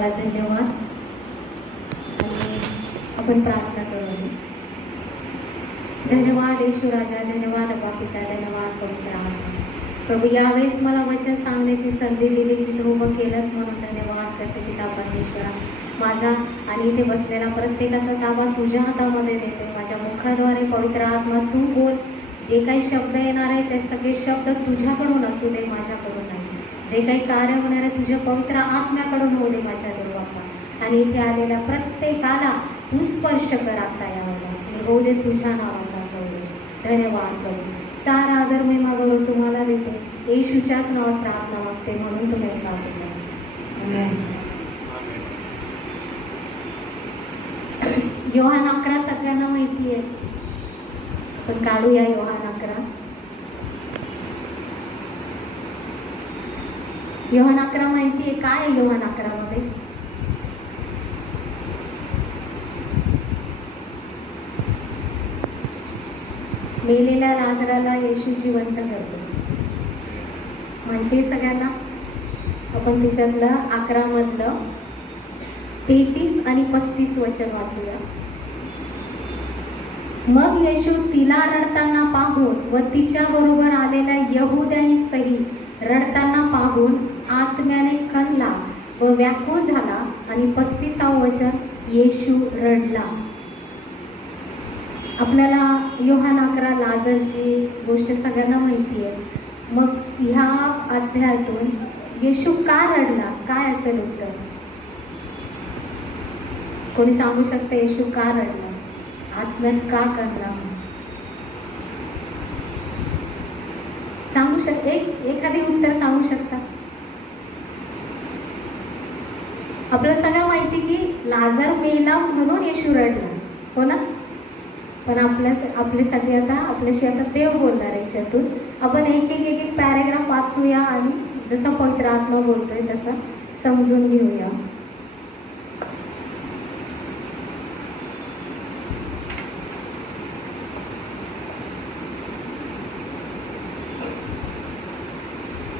देवाला धन्यवाद. आणि आपण प्रार्थना करू. धन्यवाद येशू राजा, धन्यवाद अब्बा पिता, धन्यवाद पवित्र आत्मा. प्रभू यावेळेस मला वचन सांगण्याची संधी दिली, तिथं उभं केलंस म्हणून धन्यवाद करते पिता परमेश्वरा. माझा आणि इथे बसलेला प्रत्येकाचा ताबा तुझ्या हातामध्ये देते. माझ्या मुखाद्वारे पवित्र आत्मा तू बोल. जे काही शब्द येणार आहे ते सगळे शब्द तुझ्याकडून असू दे, माझ्याकडून नाही. जे काही कार्य होणार आहे तुझ्या पवित्र आत्म्याकडून होऊ दे माझ्या देव बाप्पा. आणि इथे आलेल्या प्रत्येकाला तू स्पर्श कर आता यावेळेला. होऊ दे तुझ्या नावाचा होऊ. धन्यवाद करू. सारा आदर मी मागवून तुम्हाला देते. येशूच्याच नावात प्रार्थना मागते म्हणून तुम्ही योहान 11 सगळ्यांना माहिती आहे. पण काढूया योहान 11. योहान 11 माहिती आहे काय आहे योहान 11 मध्ये? मेलेल्या लाजराला येशू जिवंत करतो. माहिती सगळ्यांना? आपण तिच्यातलं 11 मधलं 33 आणि 35 वचन वाचूया. मग येशू तिला रडताना पाहून व तिच्या बरोबर आलेल्या यहुद्यांसही रडताना पाहून आत्म्याने कणला व व्याकुळ झाला. आणि 35 वचन, येशू रडला. आपल्याला योहान 11 लाजरची गोष्ट सगळ्यांना माहिती आहे. मग ह्या अध्यायातून येशू का रडला? काय असेल उत्तर? कोणी सांगू शकतं येशू का रडला? आत्म्यात का कणला? सांगू शकते? एखादी उत्तर सांगू शकता? आपल्याला सगळं माहिती की लाजर मेला म्हणून येशू रडला, हो ना? पण आपल्यासाठी आता आपल्याशी आता देव बोलणार आहे याच्यातून. आपण एक एक पॅरेग्राफ वाचूया आणि जसं पवित्र आत्मा बोलतोय तसं समजून घेऊया.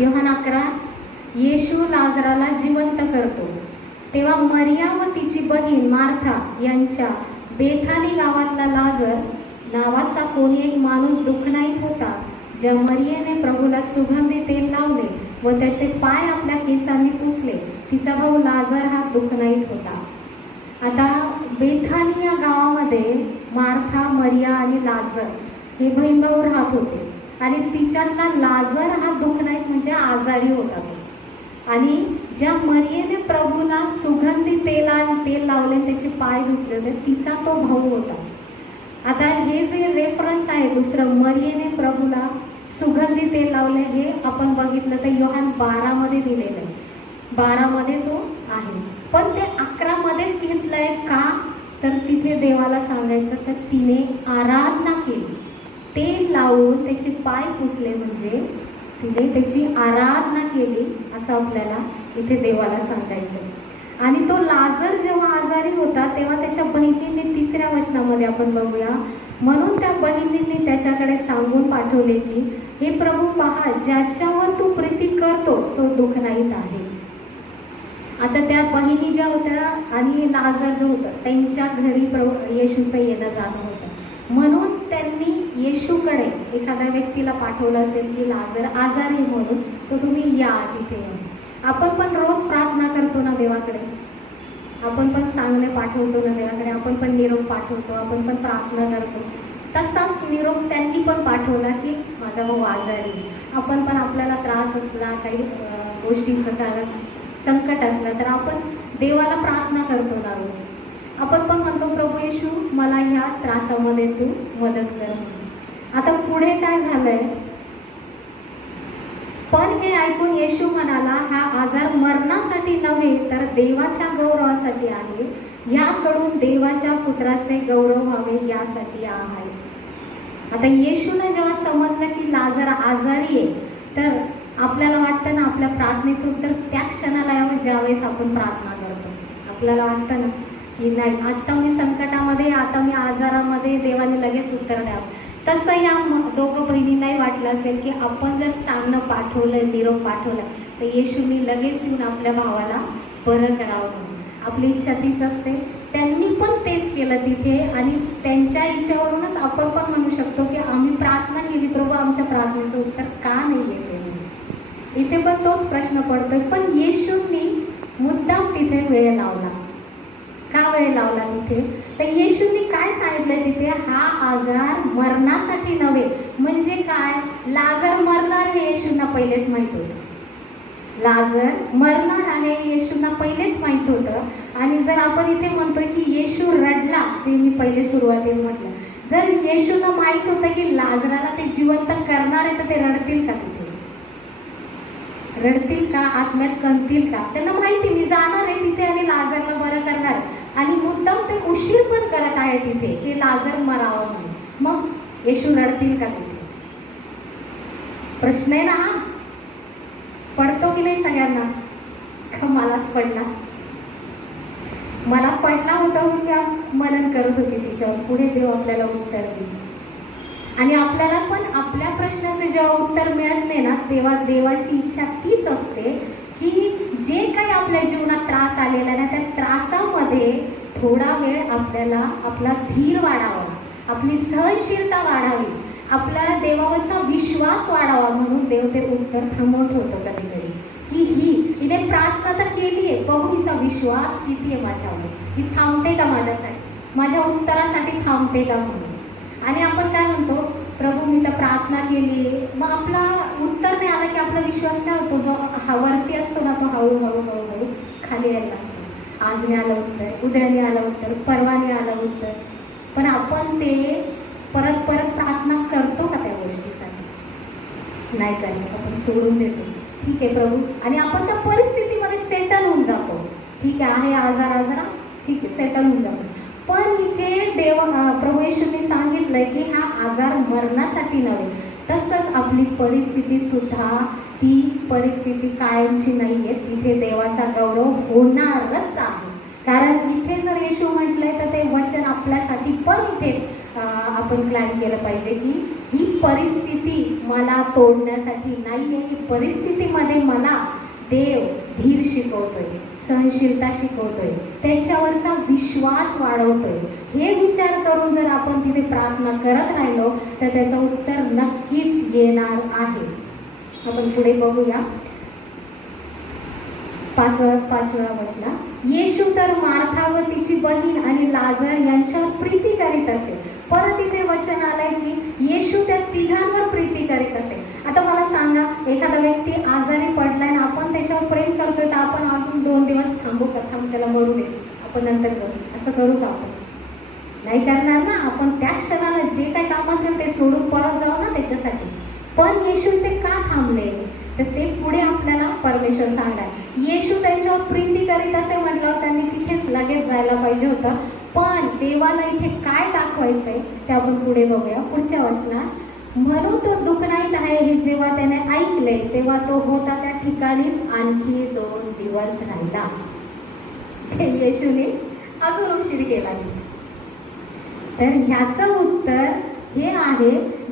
योहान 11. येशू लाजराला जिवंत करतो. तेव्हा मरिया व तिची बहीण मार्था यांच्या बेथानी गावातला लाजर नावाचा कोणी एक माणूस दुःखनाईत होता. ज्या मरियेने प्रभूला सुगंधी तेल लावले व त्याचे पाय आपल्या केसांनी पुसले, तिचा भाऊ लाजर हा दुःखनाईत होता. आता बेथानी या गावामध्ये मार्था, मरिया आणि लाजर हे बहीण भाऊ राहत होते. आणि तिच्यातला लाजर हा दुःखनाईत म्हणजे आजारी होता. आणि ज्या मरियेने प्रभूला सुगंधी तेल लावले, त्याचे पाय धुतले होते, तिचा तो भाऊ होता. आता हे जे रेफरन्स आहे दुसरं, मरियेने प्रभूला सुगंधी तेल लावले, हे आपण बघितलं तर योहान 12 मध्ये दिलेलं आहे. 12 मध्ये तो आहे. पण ते 11 मध्येच घेतलंय का? तर तिथे देवाला सांगायचं तर तिने आराधना केली, तेल लावून त्याचे पाय पुसले, म्हणजे तिने त्याची आराधना केली असं आपल्याला इथे देवाला सांगायचं. आणि तो लाजर जेव्हा आजारी होता तेव्हा त्याच्या बहिणींनी 3ऱ्या वचनामध्ये आपण बघूया, म्हणून त्या बहिणींनी त्याच्याकडे सांगून पाठवले की हे प्रभू पहा, ज्याच्यावर तू प्रीती करतोस तो दुःखनाईत आहे. आता त्या बहिणी ज्या होत्या आणि लाजर जो होता त्यांच्या घरी येशूचं येणं जाणं होतं. म्हणून त्यांनी येशूकडे एखाद्या व्यक्तीला पाठवलं असेल की लाजर आजारी म्हणून, तो तुम्ही या तिथे. आपण पण रोज प्रार्थना करतो ना देवाकडे, आपण पण सांगणे पाठवतो ना देवाकडे, आपण पण निरोप पाठवतो, आपण पण प्रार्थना करतो. तसाच निरोप त्यांनी पण पाठवला की माझा भाऊ आजारी. आपण पण आपल्याला त्रास असला, काही गोष्टीचं काय संकट असलं तर आपण देवाला प्रार्थना करतो ना रोज. आपण पण म्हणतो प्रभू येशू मला ह्या त्रासामध्ये तू मदत कर. आता पुढे काय झालंय? पण हे ऐकून येशू म्हणाला, हा आजार मरणासाठी नव्हे तर देवाच्या गौरवासाठी आहे. याकडून देवाच्या पुत्राचे गौरव व्हावे यासाठी आहे. आता येशूने जेव्हा समजलं की लाजर आजारी आहे, तर आपल्याला वाटतं ना आपल्या प्रार्थनेचं उत्तर त्या क्षणाला यावं ज्यावेळेस आपण प्रार्थना करतो. आपल्याला वाटतं ना की नाही, आता मी संकटामध्ये, आता मी आजारामध्ये, देवाने लगेच उत्तर द्यावं. तसं या दोघं बहिणींनाही वाटलं असेल की आपण जर सांगणं पाठवलं, निरोप पाठवला तर येशूनी लगेच येऊन आपल्या भावाला बरं करावं म्हणून. आपली इच्छा तीच असते. त्यांनी पण तेच केलं तिथे, आणि त्यांच्या इच्छेवरूनच आपण पण म्हणू शकतो की आम्ही प्रार्थना केली, प्रभू आमच्या प्रार्थनेचं उत्तर का नाही येते. इथे पण तोच प्रश्न पडतोय. पण येशूंनी मुद्दाम तिथे वेळ लावला. का वेळ लावला तिथे? तर येशूंनी काय सांगितलंय तिथे? हा आजार मरणासाठी नव्हे. म्हणजे काय? लाजर मरणार हे येशूंना पहिलेच माहित होतं. लाजर मरणार आहे येशूंना पहिलेच माहित होतं. आणि जर आपण इथे म्हणतोय की येशू रडला, जे मी पहिले सुरुवातीला म्हटलं, जर येशूंना माहित होतं की लाजराला ते जिवंत करणार आहे, तर ते रडतील का तिथे? रडतील का? आत्म्यात कणतील का? त्यांना माहिती मी जाणार आहे तिथे आणि लाजरला बरं करणार, आणि मुद्दाम ते उशीर पण करत आहे तिथे की लाजर मरावं म्हणून. मग येशू रडतील का तिथे? प्रश्न आहे ना हा. पडतो की नाही सगळ्यांना? का मलाच पडला? मला पडला होता म्हणून मनन करत होती तिच्यावर. पुढे देव आपल्याला उत्तर देईल. आणि आपल्याला पण आपल्या प्रश्नाचं जेव्हा उत्तर मिळत नाही ना, तेव्हा देवाची इच्छा तीच असते की जे काही आपल्या जीवनात त्रास आलेला आहे, त्या त्रासामध्ये थोडा वेळ आपल्याला आपला धीर वाढावा, आपली सहनशीलता वाढावी, आपल्याला देवावरचा विश्वास वाढावा, म्हणून देव ते उत्तर थांबवून ठेवतो कधी कधी. की ही हिने प्रार्थना तर केली आहे, बघू हिचा विश्वास किती आहे माझ्यावर, ही थांबते का माझ्यासाठी, माझ्या उत्तरासाठी थांबते का म्हणून. आणि आपण काय म्हणतो, प्रभू मी तर प्रार्थना केली, मग आपला उत्तर नाही आला की आपला विश्वास काय होतो, जो वरती असतो ना, तो हळूहळू हळूहळू खाली यायला लागतो. आज नाही आलं उत्तर, उद्या नाही आलं उत्तर, परवा नाही आलं उत्तर. पण आपण ते परत परत प्रार्थना करतो का त्या गोष्टीसाठी? नाही करत. आपण सोडून देतो. ठीक आहे प्रभू, आणि आपण त्या परिस्थितीमध्ये सेटल होऊन जातो. ठीक आहे आजार ठीक आहे, सेटल होऊन जातो. पण इथे प्रभू येशूंनी सांगितलंय की हा आजार मरणासाठी नव्हे. तसंच आपली परिस्थिती सुद्धा ती परिस्थिती कायमची नाहीये. तिथे देवाचा गौरव होणारच आहे. कारण इथे जर येशू म्हटलंय तर ते वचन आपल्यासाठी पण इथे आपण क्लाइम केलं पाहिजे की ही परिस्थिती मला तोडण्यासाठी नाहीये. ही परिस्थितीमध्ये मला देव धीर शिकवतोय, सहनशीलता शिकवतोय, त्याच्यावरचा विश्वास वाढवतोय. हे विचार करून जर आपण तिथे प्रार्थना करत राहिलो तर त्याचं उत्तर नक्कीच येणार आहे. आपण पुढे बघूया. पाचव्या वचना, येशू तर मार्था व तिची बहीण आणि लाजर यांच्यावर प्रीती करीत असे. परत इथे वचन आलंय की येशू त्या तिघांवर प्रीती करीत असे. आता मला सांगा, एखादा व्यक्ती आजारी पडलाय आणि आपण त्याच्यावर प्रेम करतोय, तर आपण अजून 2 दिवस थांबू का? त्याला मरू दे, आपण नंतर जाऊ, असं करू का? आपण नाही करणार ना. आपण त्या क्षणाला जे काही काम असेल ते सोडून पळत जाऊ ना त्याच्यासाठी. पण येशू ते का थांबले? तर ते पुढे आपल्याला परमेश्वर सांगणार. येशू त्यांच्यावर प्रीती करीत असे म्हटल्यावर त्यांनी तिथेच लगेच जायला पाहिजे होतं. पण देवाला इथे काय दाखवायचंय ते आपण पुढे बघूया. पुढच्या वचनात, म्हणून तो दुःखनाईत आहे हे जेव्हा त्याने ऐकले तेव्हा तो होता त्या ठिकाणीच आणखी 2 दिवस राहिला. येशूने अजून उशीर केला. तर ह्याचं उत्तर हे आहे,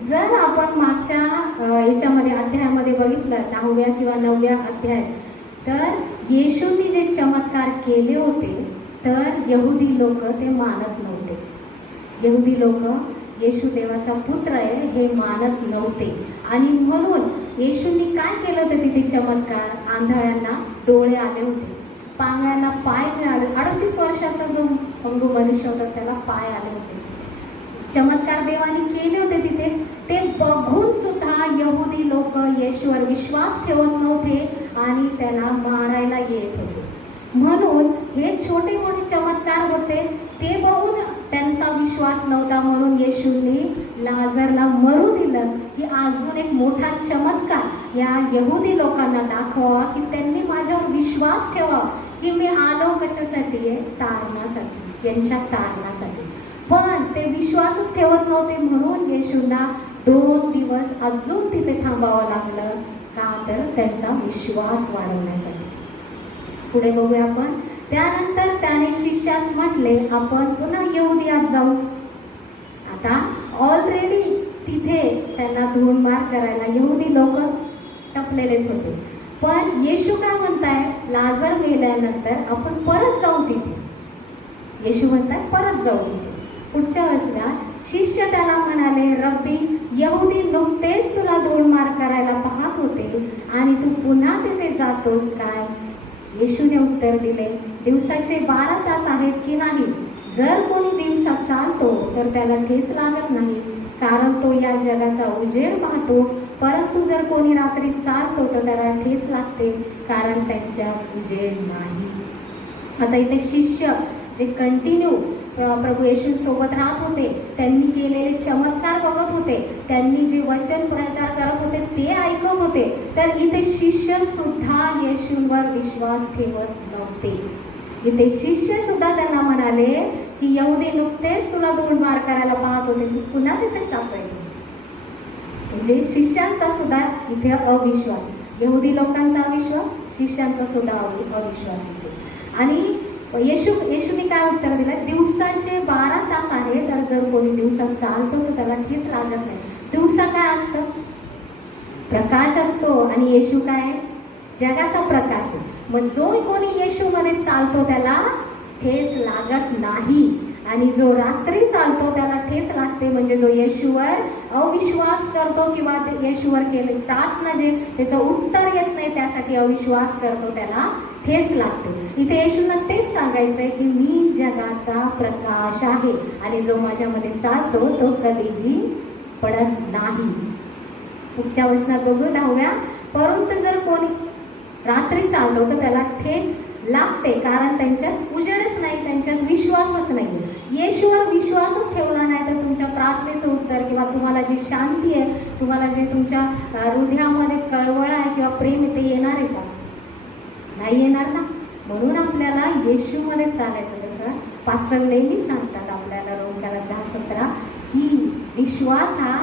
जर आपण मागच्या याच्यामध्ये अध्यायामध्ये बघितलं, 10व्या किंवा 9व्या अध्याय, तर येशूंनी जे चमत्कार केले होते तर यहुदी लोक ते मानत नव्हते. यहुदी लोक येशू देवाचा पुत्र आहे हे मानत नव्हते. आणि म्हणून येशूंनी काय केलं होतं तिथे चमत्कार? आंधळ्यांना डोळे आले होते, पांगळ्यांना पाय मिळाले. 38 वर्षाचा जो पंगू मनुष्य होता त्याला पाय आले होते. चमत्कार देवाने केले होते तिथे. ते बघून सुद्धा यहुदी लोक येशूवर विश्वास ठेवत नव्हते आणि त्याला मारायला येत होते. म्हणून हे छोटे मोठे चमत्कार होते, ते बघून त्यांचा विश्वास नव्हता. म्हणून येशूंनी लाजरला मरू दिलं की अजून एक मोठा चमत्कार या यहुदी लोकांना दाखवा की त्यांनी माझ्यावर विश्वास ठेवा की मी आलो कशासाठी आहे? तारणासाठी, यांच्या तारणासाठी. पण ते विश्वासच ठेवत नव्हते. म्हणून येशूंना 2 दिवस अजून तिथे थांबावं लागलं. का? तर त्यांचा विश्वास वाढवण्यासाठी. पुढे बघूया आपण. त्यानंतर त्याने शिष्यास म्हटले, आपण पुन्हा यहुदियात जाऊ. आता ऑलरेडी तिथे त्यांना धूळमार करायला यहुदी लोक टपलेलेच होते. पण येशू काय म्हणताय, लाजर मेल्यानंतर आपण परत जाऊ तिथे. येशू म्हणताय परत जाऊ तिथे. पुढच्या वर्षात शिष्य त्याला म्हणाले, रब्बी, यहुदी नुकतेच तुला धूळ मार करायला पाहत होते आणि तू पुन्हा तिथे जातोस काय? येशूने उत्तर दिले, दिवसाचे 12 तास आहेत की नाही? जर कोणी दिवसात चालतो तर त्याला ठेच लागत नाही, कारण तो या जगाचा उजेड पाहतो. परंतु जर कोणी रात्री चालतो तर त्याला ठेच लागते, कारण त्यांच्यात उजेड नाही. आता इथे शिष्य जे कंटिन्यू प्रभू येशू सोबत राहत होते, त्यांनी केलेले चमत्कार बघत होते, त्यांनी जे वचन प्रचार करत होते ते ऐकत होते. तर इथे शिष्य सुद्धा येशूंवर विश्वास ठेवत नव्हते. इथे शिष्य सुद्धा त्यांना म्हणाले की यहुदी नुकतेच तुला धूळ मार करायला पाहत होते, तू पुन्हा तिथे जातोय. म्हणजे शिष्यांचा सुद्धा इथे अविश्वास, यहुदी लोकांचा अविश्वास, शिष्यांचा सुद्धा अविश्वास इथे. आणि येशूने काय उत्तर दिलं, दिवसाचे 12 तास आहे, तर जर कोणी दिवसात चालतो तर त्याला ठेच लागत नाही. दिवसा काय असतं, प्रकाश असतो, आणि येशू काय, जगाचा प्रकाश आहे. मग जो कोणी येशू मध्ये चालतो त्याला ठेच लागत नाही, आणि जो रात्री चालतो त्याला ठेच लागते. म्हणजे जो येशूवर अविश्वास करतो किंवा येशूवर केले प्रार्थना जे त्याचं उत्तर येत नाही त्यासाठी अविश्वास करतो त्याला ठेच लागते. इथे येशूंना तेच सांगायचंय की मी जगाचा प्रकाश आहे, आणि जो माझ्यामध्ये चालतो तो कधीही पडत नाही. पुढच्या वचनात बघू 10व्या, परंतु जर कोणी रात्री चालतो तर त्याला ठेच लागते, कारण त्यांच्यात उजेडच नाही, त्यांच्यात विश्वासच नाही. येशूवर विश्वासच ठेवला नाही तर तुमच्या प्रार्थनेचं उत्तर किंवा तुम्हाला जी शांती आहे, तुम्हाला जे तुमच्या हृदयामध्ये कळवळ आहे किंवा प्रेम आहे ते येणार आहे का? नाही येणार ना. म्हणून आपल्याला येशूमध्ये चालायचं. जसं पास्टर नेहमी सांगतात आपल्याला रोमकाला 10:17 की विश्वास हा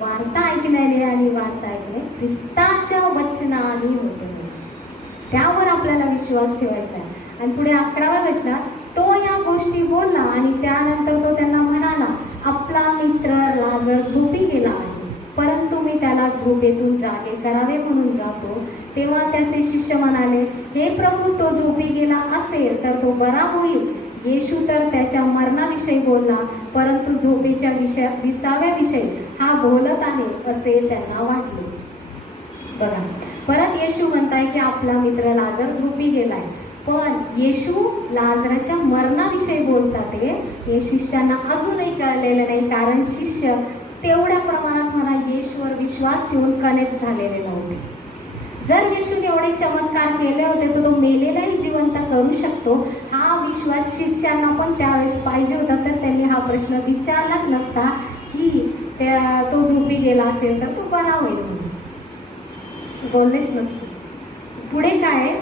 वार्ता ऐकण्याने आणि वार्ता ऐकणे ख्रिस्ताच्या वचनाने होते. त्यावर आपल्याला विश्वास ठेवायचा आहे. आणि पुढे 11व्या वचनात तो या गोष्टी बोलला आणि त्यानंतर तो त्यांना म्हणाला, आपला मित्र लाजर झोपी गेला आहे, परंतु मी त्याला झोपेतून जागे करावे म्हणून जातो. तेव्हा त्याचे शिष्य म्हणाले, हे प्रभू, तो झोपी गेला असेल तर तो बरा होईल. येशू तर त्याच्या मरणाविषयी बोलला, परंतु झोपेच्या विसाव्याविषयी हा बोलत आहे असे त्यांना वाटले. बघा, परत येशू म्हणताय की आपला मित्र लाजर झोपी गेलाय, पण येशू लाजराच्या मरणाविषयी बोलतात हे शिष्यांना अजूनही कळलेलं नाही, कारण शिष्य तेवढ्या प्रमाणात म्हणा येशूवर विश्वास ठेवून कनेक्ट झालेले नव्हते. जर येशूने एवढे चमत्कार केले होते तर तो मेलेलाही जिवंत करू शकतो, हा विश्वास शिष्यांना पण त्यावेळेस पाहिजे होता. तर त्यांनी हा प्रश्न विचारलाच नसता की तो झोपी गेला असेल तर तो बरा होईल म्हणून, बोललेच नसते. पुढे काय,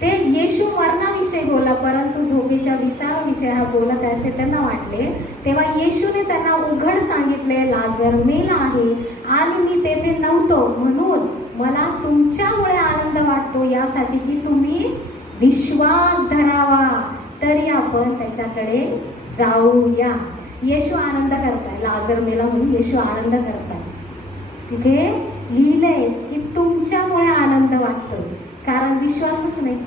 ते येशू मरणाविषयी बोला, परंतु झोपेच्या विसाव्याविषयी हा बोलत असे त्यांना वाटले. तेव्हा येशूने त्यांना उघड सांगितले, लाजर मेला आहे आणि मी तेथे नव्हतो, म्हणून मला तुमच्यामुळे आनंद वाटतो, यासाठी की तुम्ही विश्वास धरावा. तरी आपण त्याच्याकडे जाऊया. येशू आनंद करताय, लाजर मेला म्हणून येशू आनंद करताय. तिथे लिहिलंय की तुमच्यामुळे आनंद वाटतो, कारण विश्वासच नाही.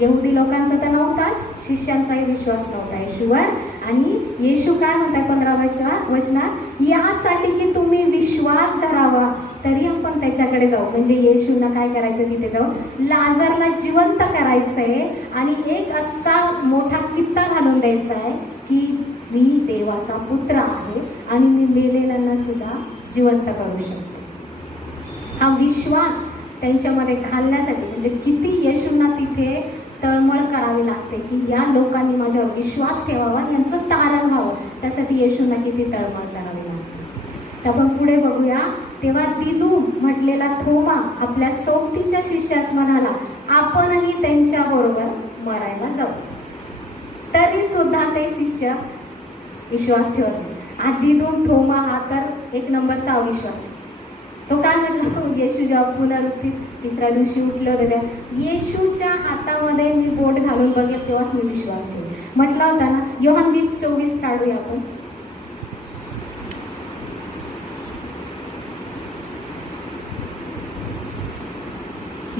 यहुदी लोकांचा तर नव्हताच, शिष्यांचाही विश्वास नव्हता येशूवर. आणि येशू काय म्हणताय 15व्या वचनात, यासाठी की तुम्ही विश्वास धरावा. तरी आपण त्याच्याकडे जाऊ. म्हणजे येशूंना काय करायचं, तिथे जाऊ लाजरला जिवंत करायचंय आणि एक असा मोठा कित्ता घालून द्यायचा आहे की मी देवाचा पुत्र आहे आणि मी मेलेल्यांना सुद्धा जिवंत करू शकतो. हा विश्वास त्यांच्यामध्ये घालण्यासाठी म्हणजे किती येशूंना तिथे तळमळ करावी लागते की या लोकांनी माझ्यावर विश्वास ठेवावा, यांचं तारण व्हावं, त्यासाठी येशूंना किती तळमळ करावी लागते. तर आपण पुढे बघूया. तेव्हा दिदूम म्हटलेला थोमा आपल्या सोबतीच्या शिष्यास म्हणाला, आपणही त्यांच्या बरोबर मरायला जाऊ. तरी सुद्धा ते शिष्य विश्वास ठेवत नाही. दिदूम थोमा हा तर 1 नंबरचा अविश्वास. तो काय म्हटलं, येशू जेव्हा पुनरुत्थित 3ऱ्या दिवशी उठले होते, येशूच्या हातामध्ये मी बोट घालून बघेल तेव्हाच मी विश्वास ठेवेल म्हटला होता ना. योहान 20:24 काढूया आपण.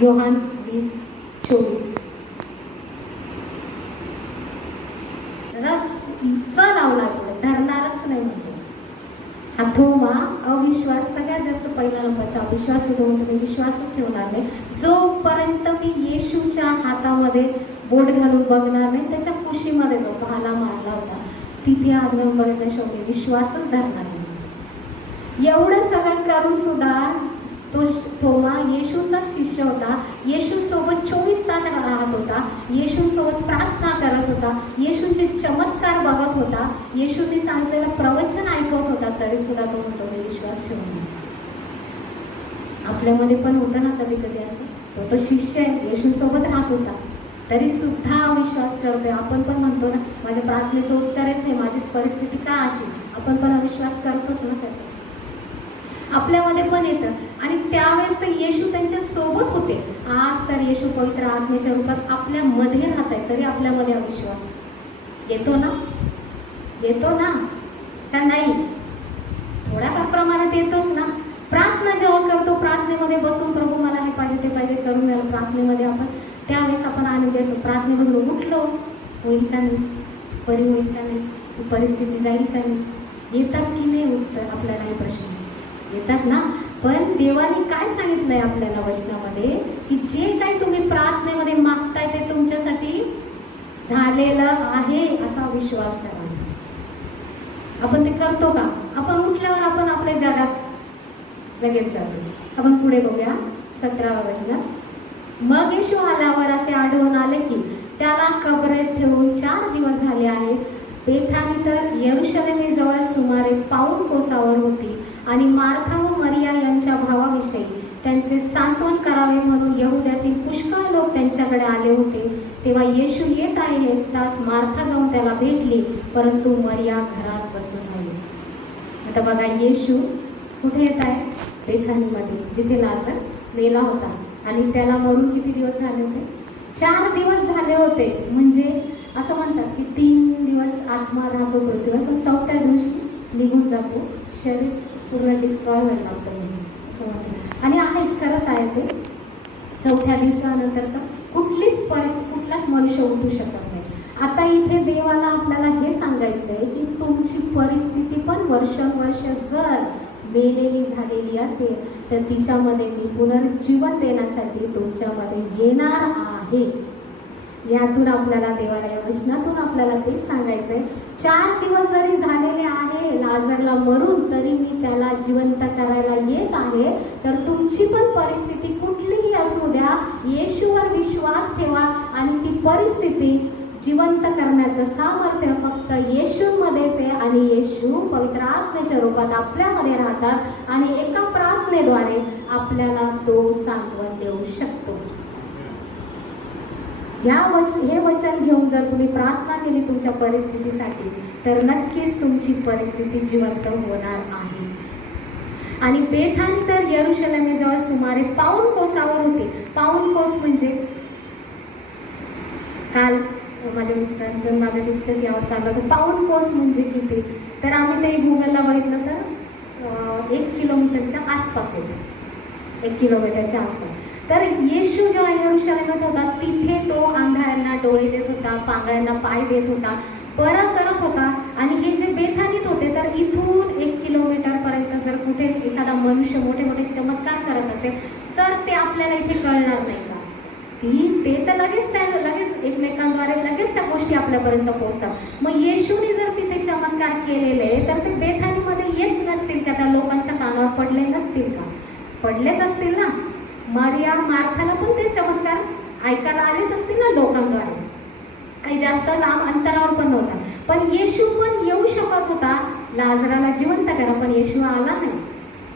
योहान 20:24. च लावला पुढे, धरणारच नाही म्हणतो. हा थोमा अविश्वास, सगळ्यात जास्त पहिला नंबरचा अविश्वास होतो. तुम्ही विश्वासच ठेवणार नाही जोपर्यंत मी येशूच्या हातामध्ये बोट घालून बघणार नाही, त्याच्या कुशीमध्ये जो भाला मारला होता तिथे हात घालून बघण्याशिवाय विश्वासच धरणार नाही. एवढं सगळं करून सुद्धा तो थोमा येशूचा शिष्य होता. येशू सोबत 24 तास राहत होता. येशू सोबत प्रार्थना करत होता. येशूचे चमत्कार बघत होता. येशूने सांगितलेलं प्रवचन ऐकत होता. तरी सुद्धा तो म्हणतो मी विश्वास ठेवून. आपल्यामध्ये पण होतं ना कधी कधी असं, तो शिष्य येशू सोबत राहत होता तरी सुद्धा अविश्वास करतोय. आपण पण म्हणतो ना माझ्या प्रार्थनेचं उत्तर येत नाही, माझी परिस्थिती का अशी. आपण पण अविश्वास करतोच ना. त्याचा आपल्यामध्ये पण येतं. आणि त्यावेळेस येशू त्यांच्या सोबत होते. आज तर येशू पवित्र आत्म्याच्या रूपात आपल्या मध्ये राहत आहे, तरी आपल्यामध्ये अविश्वास येतो ना. येतो ना का नाही? थोड्याफार प्रमाणात येतोच ना. प्रार्थना जेव्हा करतो, प्रार्थनेमध्ये बसून प्रभू मला हे पाहिजे ते पाहिजे करून द्याल, प्रार्थनेमध्ये आपण त्यावेळेस आपण आनंदी असतो. प्रार्थनेमधून उठलो, होईल का नाही, परी होईल का नाही, ती परिस्थिती जाईल का नाही, येतात की नाही उत्तर आपल्याला हे प्रश्न येतात ना. पण देवाने काय सांगितलंय आपल्याला वचनामध्ये की जे काही तुम्ही प्रार्थनेमध्ये मागताय ते तुमच्यासाठी झालेलं आहे असा विश्वास करा. आपण ते करतो का? आपण उठल्यावर आपण आपल्या जगात लगेच जातो. आपण पुढे बघूया 17व्या वचनात. मग येशू आल्यावर असे आढळून आले की त्याला कबरेत ठेवून 4 दिवस झाले आहेत. बेथानी तर यरुशलेमेजवळ सुमारे 1 कोसावर होती आणि मार्था व मरिया यांच्या भावाविषयी त्यांचे सांत्वन करावे म्हणून यहुद्यातील पुष्कळ लोक त्यांच्याकडे आले होते. तेव्हा येशू येत आहे एकटाच मार्था जाऊन त्याला भेटली, परंतु मरिया घरात बसून राहिली. आता बघा, येशू कुठे येत आहे? बेथानीमध्ये, जिथे लाजर मेला होता. आणि त्याला मरून किती दिवस झाले होते? 4 दिवस झाले होते. म्हणजे असं म्हणतात की 3 दिवस आत्मा राहतो पृथ्वीवर, पण 4थ्या दिवशी निघून जातो, शरीर पूर्ण डिस्ट्रॉय व्हायला लागतं असं म्हणतात. आणि आहेच, खरंच आहे ते. 4थ्या दिवसानंतर तर कुठलाच मनुष्य उठू शकत नाही. आता इथे देवाला आपल्याला हे सांगायचं आहे की तुमची परिस्थिती पण वर्षानुवर्ष जर मेलेली झालेली असेल तर तिच्यामध्ये मी पुनर्जीवन देण्यासाठी तुमच्यामध्ये येणार आहे. यातून आपल्याला देवाला, या वचनातून आपल्याला तेच सांगायचंय. 4 दिवस जरी झालेले आहे लाजरला मरून, तरी मी त्याला जिवंत करायला येत आहे. तर तुमची पण परिस्थिती कुठलीही असू द्या, येशूवर विश्वास ठेवा आणि ती परिस्थिती जिवंत करण्याचं सामर्थ्य फक्त येशूमध्येच आहे. आणि येशू पवित्र आत्म्याच्या रूपात आपल्यामध्ये राहतात आणि एका प्रार्थनेद्वारे आपल्याला तो सांत्वन देऊ शकतो. हे वचन घेऊन जर तुम्ही प्रार्थना केली तुमच्या परिस्थितीसाठी, तर नक्कीच तुमची परिस्थिती जिवंत होणार आहे. आणि बेथानी तर यरुशलेमेजवळ सुमारे 1 कोसावर होते. 1 कोस म्हणजे, काल माझ्या मिस्टरांचं माझं डिस्कस यावर चाललं होतं. 1 कोस म्हणजे किती? तर आम्ही ते गुगलला बघितलं तर 1 किलोमीटरच्या आसपास येते. 1 किलोमीटरच्या आसपास. तर येशू जेव्हा यरुशलेमात होता तिथे तो आंधळ्यांना डोळे देत होता, पांगळ्यांना पाय देत होता, बरं करत होता. आणि हे जे बेथानीत होते तर इथून 1 किलोमीटरपर्यंत जर कुठे एखादा मनुष्य मोठे मोठे चमत्कार करत असेल तर ते आपल्याला इथे कळणार नाही का? ते तर लगेच एकमेकांद्वारे लगेच त्या गोष्टी आपल्यापर्यंत पोहोचतात. मग येशूने जर तिथे चमत्कार केलेले तर ते बेथानीमध्ये येत नसतील का? त्या लोकांच्या कानावर पडले नसतील का? पडलेच असतील ना. मरिया मार्थाला पण ते चमत्कार ऐकायला आलेच असतील ना लोकांद्वारे. काही जास्त लांब अंतरावर पण नव्हता. पण येशू पण येऊ शकत होता लाजराला जिवंत करा, पण येशू आला नाही.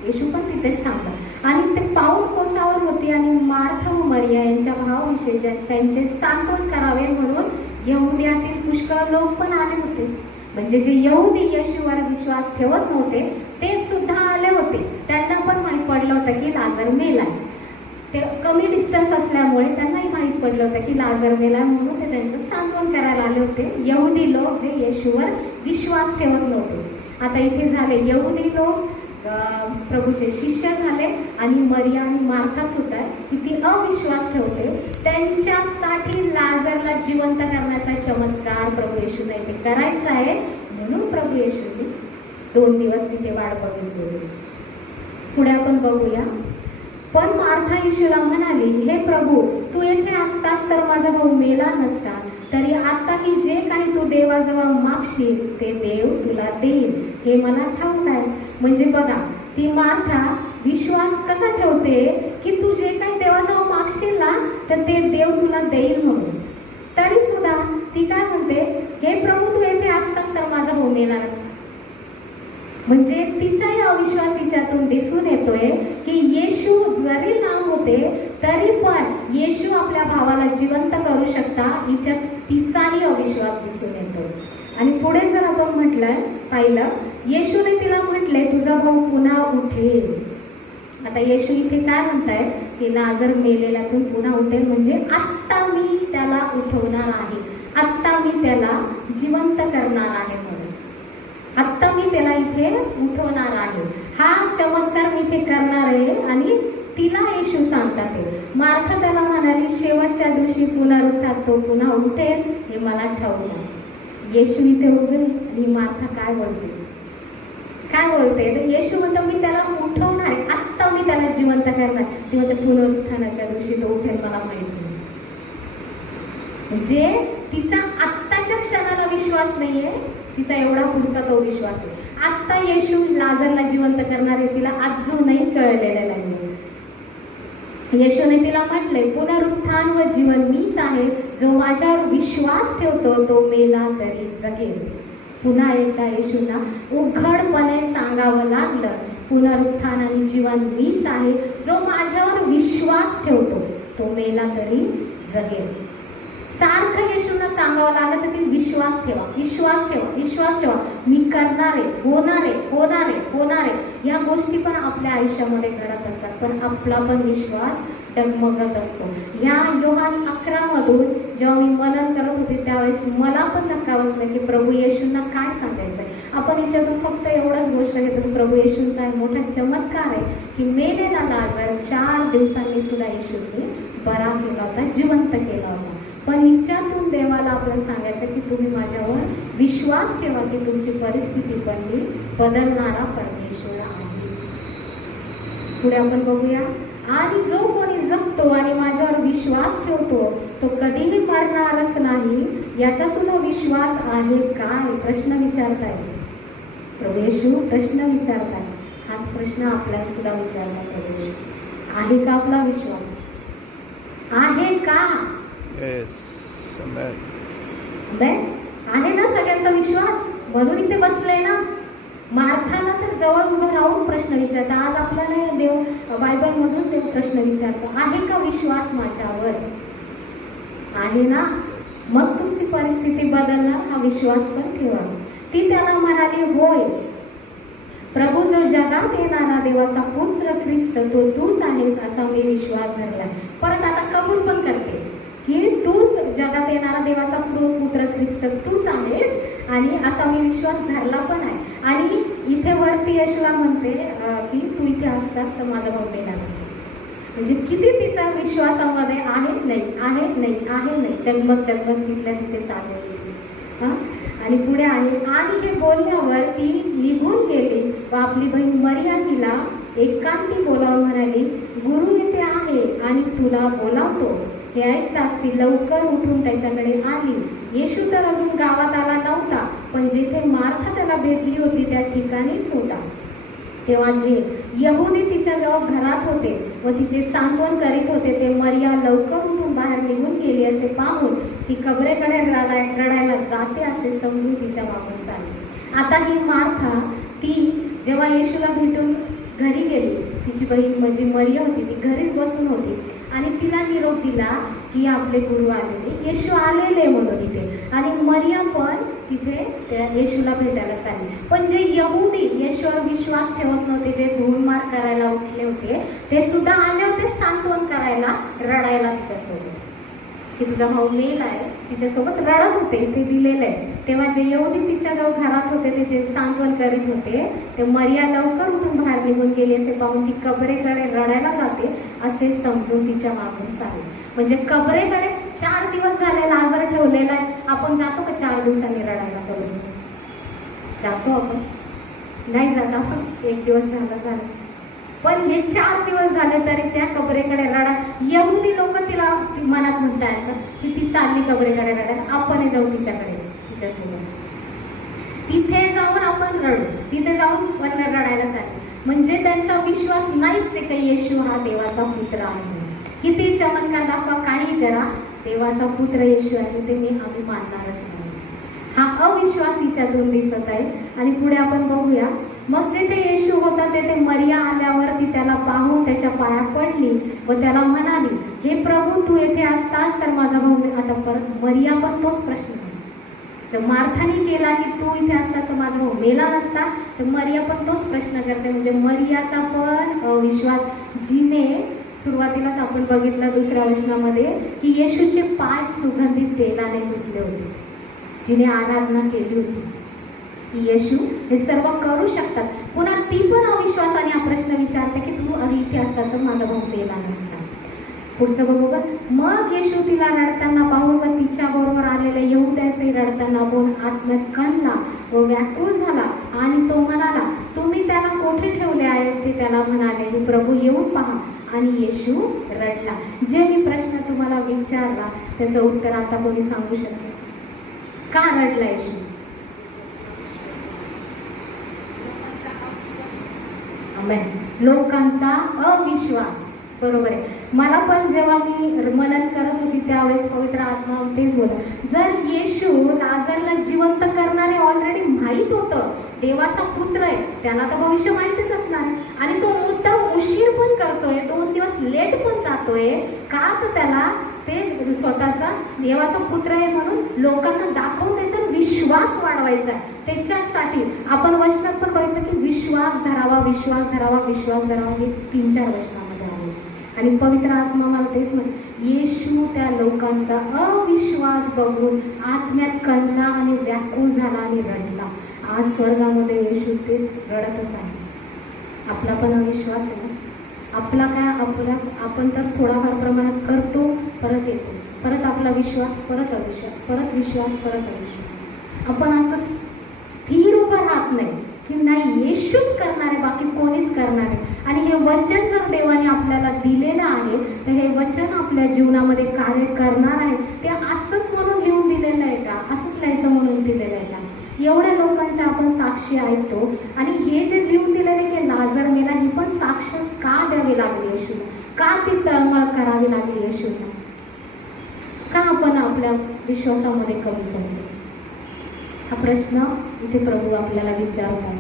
येशू पण तिथेच थांबला. आणि ते 1 कोसावर होती आणि मार्था व मरिया यांच्या भावाविषयी त्यांचे सांत्वन करावे म्हणून यहुद्यातील पुष्कळ लोक पण आले होते. म्हणजे जे यहुदी येशूवर विश्वास ठेवत नव्हते ते सुद्धा आले होते. त्यांना पण माहीत पडलं होतं की लाजर मेलाय. ते कमी डिस्टन्स असल्यामुळे त्यांनाही माहीत पडलं होतं की लाजर मेलाय, म्हणून ते त्यांचं सांत्वन करायला आले होते. यहुदी लोक जे येशूवर विश्वास ठेवत नव्हते. आता इथे झाले, यहुदी लोक प्रभूचे शिष्य झाले आणि मरिया आणि मार्था सुद्धा किती अविश्वास ठेवते, त्यांच्यासाठी लाजरला जिवंत करण्याचा चमत्कार प्रभू येशूने इथे करायचा आहे. म्हणून प्रभू येशूने 2 दिवस तिथे वाट बघितली. पुढे आपण बघूया. पण मार्था येशूला म्हणाली, हे प्रभू, तू येथे असतास तर माझा भाऊ मेला नसता. तरी आताही जे काही तू देवाजवळ मागशील ते देव तुला देईल, हे मला ठाऊक आहे. म्हणजे बघा, ती मार्था विश्वास कसा ठेवते की तू जे काही देवाजवळ मागशील ना तर ते देव तुला देईल म्हणून. तरी सुद्धा ती काय म्हणते, हे प्रभू, तू येथे असतास तर माझा भाऊ मेला नसता. म्हणजे तिचाही अविश्वास हिच्यातून दिसून येतोय की येशू जरी लांब होते तरी पण येशू आपल्या भावाला जिवंत करू शकता, हिच्यात तिचाही अविश्वास दिसून येतो. आणि पुढे जर आपण पाहिलं, येशूने तिला म्हटले, तुझा भाऊ पुन्हा उठेल. आता येशू इथे काय म्हणताय की लाजर मेलेल्यातून पुन्हा उठेल, म्हणजे आत्ता मी त्याला उठवणार आहे, आत्ता मी त्याला जिवंत करणार आहे, म्हणून आत्ता मी त्याला इथे उठवणार आहे. हा चमत्कार मी इथे करणार आहे. आणि तिला येशू सांगतात. मार्था त्याला म्हणाली, शेवटच्या दिवशी पुनरुत्थान तो पुन्हा उठेल, हे मला ठाऊक आहे. येशू इथे उभे आणि मार्था काय बोलते, तर येशू म्हणतो, मी त्याला उठवणार आहे, आत्ता मी त्याला जिवंत करणार. ती म्हणते, पुनरुत्थानाच्या दिवशी तो उठेल मला माहिती. म्हणजे तिचा आत्ताच्या क्षणाला विश्वास नाहीये, तिचा एवढा पुढचा तो विश्वास आहे. आत्ता येशू लाजरला जिवंत करणार आहे, तिला अजूनही कळलेलं नाही. येशूने तिला म्हटले, पुनरुत्थान व जीवन मीच आहे, जो माझ्यावर विश्वास ठेवतो तो मेला तरी जगेल. पुन्हा एकदा येशूंना उघडपणे सांगावं लागलं, पुनरुत्थान आणि जीवन मीच आहे, जो माझ्यावर विश्वास ठेवतो तो मेला तरी जगेल. सारखं येशूंना सांगावं लागलं तर ती विश्वास ठेवा, विश्वास ठेवा, विश्वास ठेवा, मी करणारे, होणारे, होणारे, होणारे. या गोष्टी पण आपल्या आयुष्यामध्ये घडत असतात, पण आपला पण विश्वास डगमगत असतो. या योहान 11 मधून जेव्हा मी मनन करत होते त्यावेळेस मला पण धक्का बसला की प्रभू येशूंना काय सांगायचंय. आपण याच्यातून फक्त एवढंच गोष्ट घेतो, प्रभू येशूंचा एक मोठा चमत्कार आहे की मेलेला लाजर 4 दिवसांनी सुद्धा येशूंनी बरा केला होता, जिवंत केला होता. पण हिच्यातून देवाला आपल्याला सांगायचं की तुम्ही माझ्यावर विश्वास ठेवा की तुमची परिस्थिती बदलणारा परमेश्वर आहे. पुढे आपण बघूया. आणि जो कोणी जगतो आणि माझ्यावर विश्वास ठेवतो तो कधीही मरणारच नाही, याचा तुला विश्वास आहे काय? प्रश्न विचारताय प्रभू येशू, प्रश्न विचारताय. हाच प्रश्न आपल्याला सुद्धा विचारताय प्रभू येशू. आहे का आपला विश्वास? आहे का? आहे ना सगळ्यांचा विश्वास? म्हणून इथे बसले ना. मार्थाला तर जवळ उभं राहून प्रश्न विचारता. आज आपल्याला देव बायबल मधून देव प्रश्न विचारतो, आहे का विश्वास माझ्यावर? आहे ना? मग तुमची परिस्थिती बदलणार, हा विश्वास पण ठेवा. ती त्याला म्हणाली, होय प्रभू, जो जगात येणारा देवाचा पुत्र ख्रिस्त तो तूच आहेस असा मी विश्वास धरला. परत आता कबूल पण करते की तूच जगात येणारा देवाचा पुत्र ख्रिस्त तूच आहेस आणि असा मी विश्वास धरला पण आहे. आणि इथे वरती येशूला म्हणते की तू इथे असतास तर माझा भाऊ मेला नसता. म्हणजे किती तिचा विश्वासामध्ये आहे नाही, आहे नाही, आहे नाही, डगमग तिथल्या तिथे चालू. आणि पुढे आहे, आणि हे बोलण्यावर ती निघून गेली व आपली बहीण मरिया तिला एकांती बोलावून म्हणाली, गुरु इथे आहे आणि तुला बोलावतो. हे ऐकताच ती लवकर उठून त्याच्याकडे आली. येशू तर अजून गावात आला नव्हता, पण जिथे मार्था त्याला भेटली होती त्या ठिकाणीच होता. तेव्हा जे यहुदी तिच्याजवळ घरात होते व तिचे सांत्वन करीत होते ते मरिया लवकर उठून बाहेर निघून गेली असे पाहून ती कबरेकडे रडायला जाते असे समजून तिच्या मागून चालली. आता ही मार्था ती जेव्हा येशूला भेटून घरी गेली, तिची बहीण म्हणजे मरिया होती ती घरीच बसून होती आणि तिला निरोप दिला की आपले गुरु आलेले, येशू आलेले म्हणून इथे. आणि मरिया पण तिथे त्या येशूला भेटायला चालली. पण जे यहुदी येशूवर विश्वास ठेवत नव्हते, जे धूळमार करायला उठले होते, ते सुद्धा आले होते सांत्वन करायला, रडायला तिच्यासोबत. की तुझा भाऊ मेलाय, तिच्यासोबत रडत होते, ते दिलेलं आहे. तेव्हा जे यहुदी तिच्याजवळ घरात होते ते सांत्वन करीत होते. ते मरिया लवकर उठून बाहेर निघून गेली असे पाहून ती कबरेकडे रडायला जाते असे समजून तिच्या मागून चालले. म्हणजे कबरेकडे 4 दिवस झाले लाजर ठेवलेला आहे. आपण जातो का 4 दिवसांनी रडायला कबरेला? जातो आपण? नाही जात आपण. 1 दिवस झालं. पण हे 4 दिवस झाले तरी त्या कबरेकडे रडा. यहुदी लोक तिला मनात म्हणताय असं की ती चालली कबरेकडे रडायला, आपण जाऊ तिच्याकडे, तिच्यासोबत तिथे जाऊन आपण रडू, तिथे जाऊन पण रडायला चालली. म्हणजे त्यांचा विश्वास नाहीच आहे की येशू हा देवाचा पुत्र आहे. किती चमत्कार दाखवा, काही करा, देवाचा पुत्र येशू आहे ते आम्ही मानणारच नाही. हा अविश्वास हिच्यातून दिसत आहे. आणि पुढे आपण बघूया. मग जिथे येशू होता तेथे मरिया आल्यावर ती त्याला पाहून त्याच्या पाया पडली व त्याला म्हणाली, हे प्रभू, तू येथे असतास तर माझा भाऊ. आता परत मरिया पण तोच प्रश्न आहे. जर मार्थाने केला की तू इथे असतास तर माझा भाऊ मेला नसता, तर मरिया पण तोच प्रश्न करते. म्हणजे मरियाचा पण अविश्वास, जिने सुरुवातीलाच आपण बघितलं 2ऱ्या वचनामध्ये की येशूचे पाय सुगंधित तेलाने धुतले होते, जिने आराधना केली होती की येशू हे सर्व करू शकतात. पुन्हा ती पण अविश्वासाने हा प्रश्न विचारते की तू आधी इथे असता तर माझा भाऊ मेला नसता. पुढचं बघू. मग येशू तिला रडताना पाहून व तिच्या बरोबर आलेल्या यहुद्यासही रडताना पाहून आत्म्यात कणला व व्याकुळ झाला आणि तो म्हणाला, तुम्ही त्याला कोठे ठेवले आहे? ते त्याला म्हणाले, हे प्रभू, येऊन पहा. आणि येशू रडला. जे मी प्रश्न तुम्हाला विचारला त्याचं उत्तर आता कोणी सांगू शकते? का रडला येशू? लोकांचा अविश्वास. बरोबर आहे. मला पण जेव्हा मी मनन करत होती त्यावेळेस पवित्र आत्मा तेच बोलला, जर येशू लाजरला जिवंत करणारे ऑलरेडी माहीत होतं, देवाचा पुत्र आहे, त्याला तर भविष्य माहितीच असणार, आणि तो मुद्दाम उशीर पण करतोय, 2 दिवस लेट पण जातोय का? तर त्याला ते स्वतःचा देवाचा पुत्र आहे म्हणून लोकांना दाखवून त्याचा विश्वास वाढवायचा आहे. त्याच्यासाठी आपण वचनात पण बघितलं की विश्वास धरावा, विश्वास धरावा, विश्वास धरावा, हे 3-4 वचनामध्ये आहे. आणि पवित्र आत्मा मला तेच म्हणते, येशू त्या लोकांचा अविश्वास बघून आत्म्यात कणला आणि व्याकुळ झाला आणि रडला. आज स्वर्गामध्ये येशू तेच रडतच आहे. आपला पण अविश्वास आहे. आपला काय, आपण तर थोडाफार प्रमाणात करतो, परत येतो, परत आपला विश्वास, परत अविश्वास, परत विश्वास, परत अविश्वास. आपण असं स्थिर उभं राहत नाही की नाही येशूच करणार आहे, बाकी कोणीच करणार आहे. आणि हे वचन जर देवाने आपल्याला दिलेलं आहे तर हे वचन आपल्या जीवनामध्ये कार्य करणार आहे. ते असंच म्हणून लिहून दिलेलं आहे का? असंच लिहायचं म्हणून दिलेलं आहे का? एवढ्या लोकांच्या आपण साक्षी ऐकतो. आणि हे जे लिहून दिलेले की लाजर मेला, ही पण साक्ष का द्यावी लागली येशूला? का ती तळमळ करावी लागली येशूला? का आपण आपल्या विश्वासामध्ये कमी पडतो? हा प्रश्न इथे प्रभू आपल्याला विचारतात.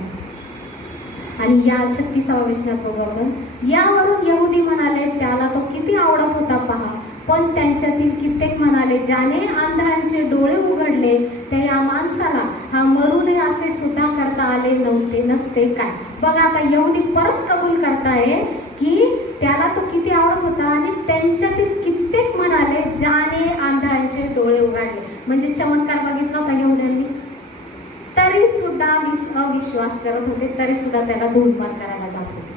आणि या 36व्या वचनात बघू आपण. यावरून यहुदी म्हणाले, त्याला तो किती आवडत होता पहा. पण त्यांच्यातील कित्येक म्हणाले, ज्याने आंधळांचे डोळे उघडले त्या या माणसाला हा मरू नये असे सुद्धा करता आले नसते काय? बघा, आता यहुदी परत कबूल करताय की त्याला तो किती आवडत होता. आणि त्यांच्यातील कित्येक म्हणाले, ज्याने आंधळांचे डोळे उघडले. म्हणजे चमत्कार बघितला होता यहुद्यांनी, तरी सुद्धा अविश्वास करत होते, तरी सुद्धा त्याला धूमपान करायला जात होते,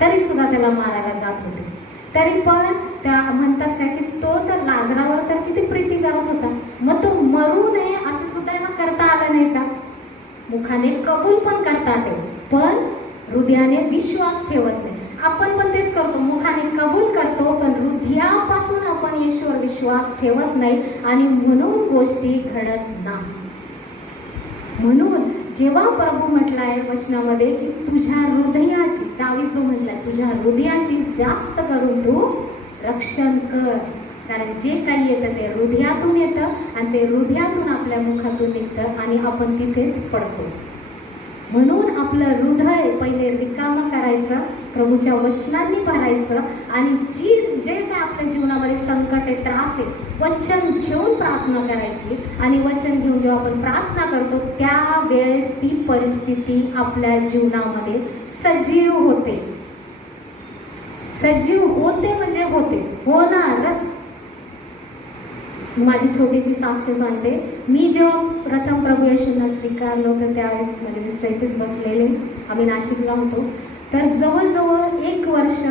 तरी सुद्धा त्याला मारायला जात होते. तरी पण त्या म्हणतात काय की तो तर लाजरावर तर किती प्रीती करत होता, मग तो मरू नये असं सुद्धा यांना करता आलं नाही का? मुखाने कबूल पण करतात पण हृदयाने विश्वास ठेवत नाही. आपण पण तेच करतो, मुखाने कबूल करतो पण हृदयापासून आपण येशूवर विश्वास ठेवत नाही आणि म्हणून गोष्टी घडत नाही. म्हणून जेव्हा प्रभू म्हटलाय वचनामध्ये की तुझ्या हृदयाची, दावीद जो म्हटलाय तुझ्या हृदयाची जास्त करून तू रक्षण कर, कारण जे काही येतं ते हृदयातून येतं आणि ते हृदयातून आपल्या मुखातून निघतं आणि आपण तिथेच पडतो. म्हणून आपलं हृदय पहिले रिकामं करायचं, प्रभूच्या वचनांनी भरायचं आणि जे काय आपल्या जीवनामध्ये संकट आहे, त्रास आहे, वचन घेऊन प्रार्थना करायची. आणि वचन घेऊन जेव्हा आपण प्रार्थना करतो त्यावेळेस ती परिस्थिती आपल्या जीवनामध्ये सजीव होते. सजीव होते म्हणजे होतेच, होणारच. माझी छोटीशी साक्ष सांगते. मी जेव्हा प्रथम प्रभू येशूंना स्वीकारलं होतं त्यावेळेस माझे मिस्टर इथेच बसलेले, आम्ही नाशिकला होतो. तर जवळजवळ 1 वर्ष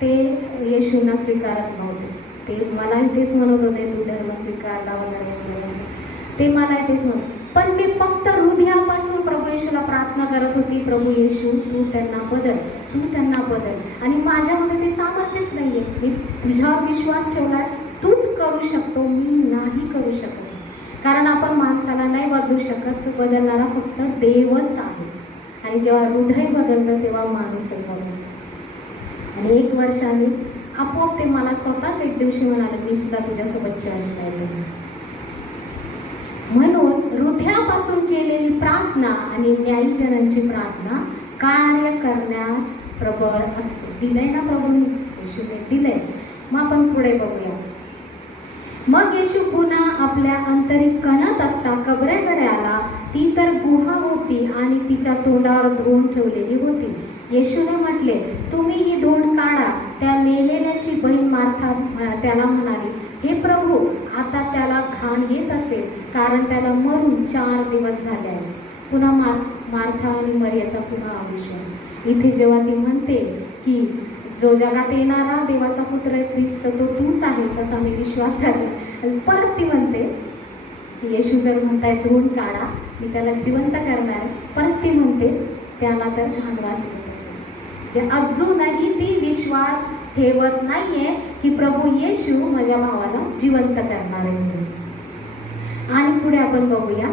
ते येशूंना स्वीकारत नव्हते. ते मलाही तेच म्हणत होते, तू धर्म स्वीकारला वगैरे. ते मला तेच म्हणत, पण मी फक्त हृदयापासून प्रभू येशूला प्रार्थना करत होती, प्रभू येशू तू त्यांना बदल, तू त्यांना बदल. आणि माझ्यामध्ये ते सामर्थ्यच नाहीये. मी तुझ्यावर विश्वास ठेवलाय, तूच करू शकतो, मी नाही करू शकत. कारण आपण माणसाला नाही बदलू शकत, तो बदलणारा फक्त देवच आहे. आणि जेव्हा हृदय बदलतं तेव्हा माणूसही बदलतो. आणि 1 वर्षाने आपोआप ते मला स्वतःच एक दिवशी म्हणाले, मी सुद्धा तुझ्यासोबत चर्च राहिले. म्हणून हृदयापासून केलेली प्रार्थना आणि न्यायीजनांची प्रार्थना कार्य करण्यास प्रबळ असते. दिलंय ना प्रभूंनी, येशूने दिलंय. मग आपण पुढे बघूया. मग येशू पुन्हा आपल्या आंतरिक कणत असता कबरेकडे आला. ती तर गुहा होती आणि तिच्या तोंडावर धूळ ठेवलेली होती. येशूने म्हटले, तुम्ही ही धूळ काढा. त्या मेलेल्याची बहीण मार्था त्याला म्हणाली, हे प्रभू, आता त्याला घाण येत असेल, कारण त्याला मरून 4 दिवस झाले आहे. पुन्हा मार्था आणि मरियाचा पुन्हा अविश्वास. इथे जेव्हा ती म्हणते की जो जगात येणारा देवाचा पुत्र आहे ख्रिस्त, तो तूच आहेस असा मी विश्वास करते. परत ती म्हणते, येशू जर म्हणताय धूळ काढा, मी त्याला जिवंत करणार आहे. परत ती म्हणते, त्याला तर घाण वास येत असेल. अजूनही ती विश्वास ठेवत नाहीये की प्रभू येशू माझ्या भावाला जिवंत करणार आहे. आणि पुढे आपण बघूया.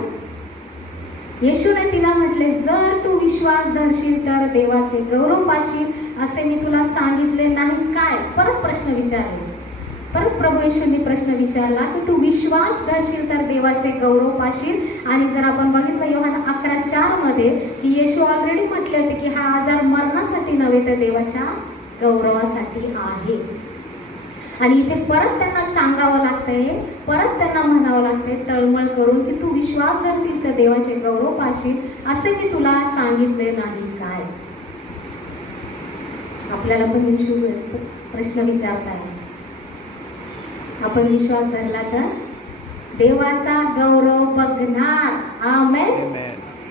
येशूने तिला म्हटले, जर तू विश्वास धरशील तर देवाचे गौरव पाशील, असे मी तुला सांगितले नाही काय? परत प्रश्न विचारले. परत प्रभू येशूंनी प्रश्न विचारला की तू विश्वास धरशील तर देवाचे गौरव पाशील. आणि जर आपण बघितलं योहान 11:4 मध्ये की येशू ऑलरेडी म्हटले होते की हा आजार मरणासाठी नव्हे तर देवाच्या गौरवासाठी आहे. आणि इथे परत त्यांना सांगावं लागतंय, परत त्यांना म्हणावं लागतंय तळमळ करून की तू विश्वास धरतील तर देवाचे गौरव पाशील, असे मी तुला सांगितले नाही काय? आपल्याला पण येशू प्रश्न विचारताय, आपण विश्वास धरला तर देवाचा गौरव बघणार. आमेन,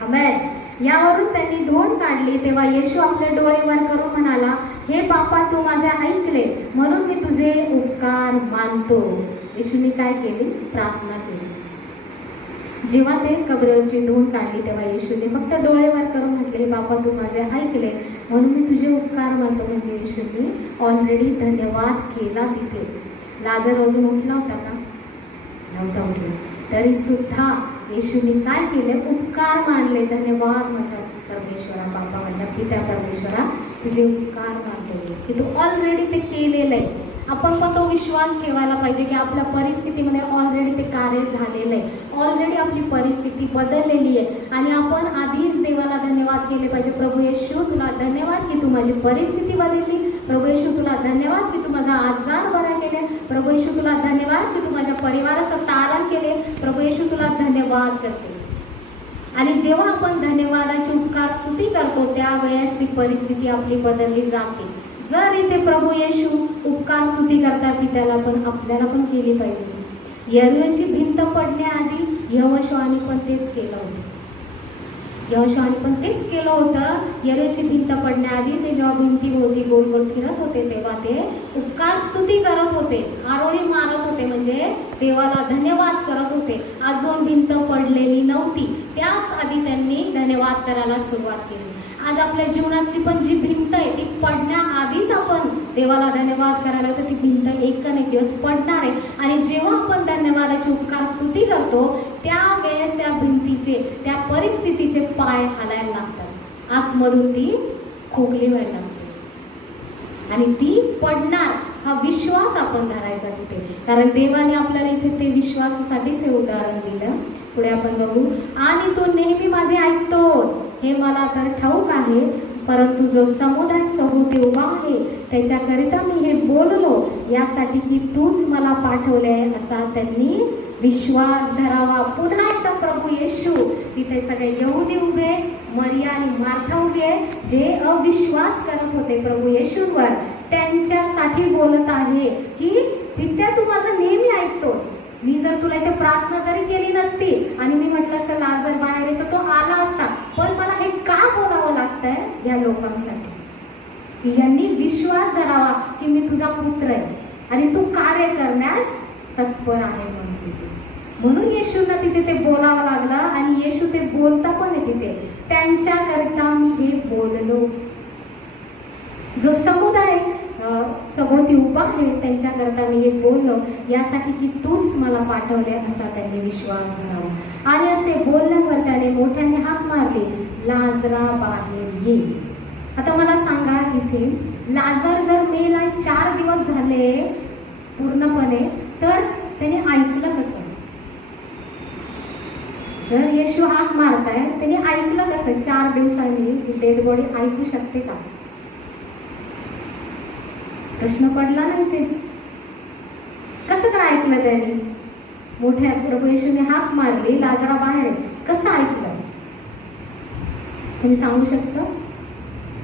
आमेन. यावरून त्यांनी धूळ काढली. तेव्हा येशू आपले डोळे वर करून म्हणाला, हे बापा, तू माझे ऐकले, म्हणून मी तुझे उपकार मानतो. येशूने काय केली? प्रार्थना केली. जेव्हा ते कबरेवरची धूळ काढली तेव्हा येशूने फक्त डोळे वर करून म्हटले, हे बापा, तू माझे ऐकले, म्हणून मी तुझे उपकार मानतो. म्हणजे येशूने ऑलरेडी धन्यवाद केला. तिथे लाजर अजून उठला होता का? नव्हता उठला. तरी सुद्धा येशूने काय केले? उपकार मानले. धन्यवाद माझ्या परमेश्वरा, बापा, माझ्या पित्या परमेश्वरा, तुझे उपकार मानले की तू ऑलरेडी ते केलेलं आहे. आपण पण तो विश्वास ठेवायला पाहिजे की आपल्या परिस्थितीमध्ये ऑलरेडी ते कार्य झालेलं आहे, ऑलरेडी आपली परिस्थिती बदललेली आहे. आणि आपण आधीच देवाला धन्यवाद केले पाहिजे. प्रभू येशू, तुला धन्यवाद की तू माझी परिस्थिती बदलली. प्रभू येशू, तुला धन्यवाद की तू माझा आजार बरा केले. प्रभू येशू, तुला धन्यवाद की तू माझ्या परिवाराचं तारण केले. प्रभू येशू, तुला धन्यवाद करते. आणि जेव्हा आपण धन्यवादाची उपकार स्तुती करतो त्यावेळेस ती परिस्थिती आपली बदलली जाते. जर इथे प्रभू येशू उपकार स्तुती करतात ती त्याला पण आपल्याला पण केली पाहिजे. यरीहोची भिंत पडण्याआधी यहोशुआने पण तेच केलं होतं. यहोशुआने पण तेच केलं होतं. यरीहोची भिंत पडण्याआधी ते जेव्हा भिंतीभोवती गोल गोल फिरत होते तेव्हा ते उपकार स्तुती करत होते, आरोळी मारत होते, म्हणजे देवाला धन्यवाद करत होते. अजून भिंत पडलेली नव्हती, त्याच आधी त्यांनी धन्यवाद करायला सुरुवात केली. आज आपल्या जीवनातली पण जी भिंत आहे ती पडण्याआधीच आपण देवाला धन्यवाद करायला तर ती भिंत एक दिवस पडणार आहे. आणि जेव्हा आपण धन्यवादाची उपकार स्तुती करतो त्यावेळेस त्या भिंतीचे, त्या परिस्थितीचे पाय हालायला लागतात, आतमधून ती खोकली व्हायला लागते आणि ती पडणार. हा विश्वास आपण धरायचा तिथे, कारण देवाने आपल्याला इथे ते विश्वासासाठीच हे उदाहरण दिलं. पुढे आपण बघू. आणि तू नेहमी माझे ऐकतोस हे मला तर ठाऊक आहे, परंतु जो समुदाय सभोवती उभा आहे त्याच्याकरिता मी हे बोललो, यासाठी की तूच मला पाठवले असा त्यांनी विश्वास धरावा. पुन्हा एकदा प्रभू येशू, तिथे सगळे यहुदी उभे, मरिया आणि मार्था उभे, जे अविश्वास करत होते प्रभू येशूंवर, त्यांच्यासाठी बोलत आहे की पित्या, तू माझं नेहमी ऐकतोस, मी जर तुला इथे प्रार्थना जरी केली नसती आणि मी म्हटलं असं लाजर बाहेर आहे, तर तो आला असता. पण मला हे का बोलावं लागतंय या लोकांसाठी, की यांनी विश्वास धरावा की मी तुझा पुत्र आहे आणि तू कार्य करण्यास तत्पर आहे म्हणून येशूंना तिथे ते बोलावं लागलं. आणि येशू ते बोलता पण आहे तिथे, त्यांच्याकरिता मी हे बोललो. जो समुदाय सभोवती उभा आहे त्यांच्याकरता मी हे बोललो, यासाठी की तूच मला पाठवले असा त्यांनी विश्वास धरावा. आणि असे बोलल्यावर त्याने मोठ्याने हाक मारली, लाजरा बाहेर ये. आता मला सांगा, इथे लाजर जर मेला 4 दिवस झाले पूर्णपणे, तर त्याने ऐकलं कसं? जर येशू हाक मारताय त्याने ऐकलं कसं? 4 दिवसांनी डेड बॉडी ऐकू शकते का? प्रश्न पडला नाही. ते कसं काय ऐकलं त्याने? मोठ्या प्रभू येशूने हाक मारली, लाजरा बाहेर, कसं ऐकलं? तुम्ही सांगू शकता?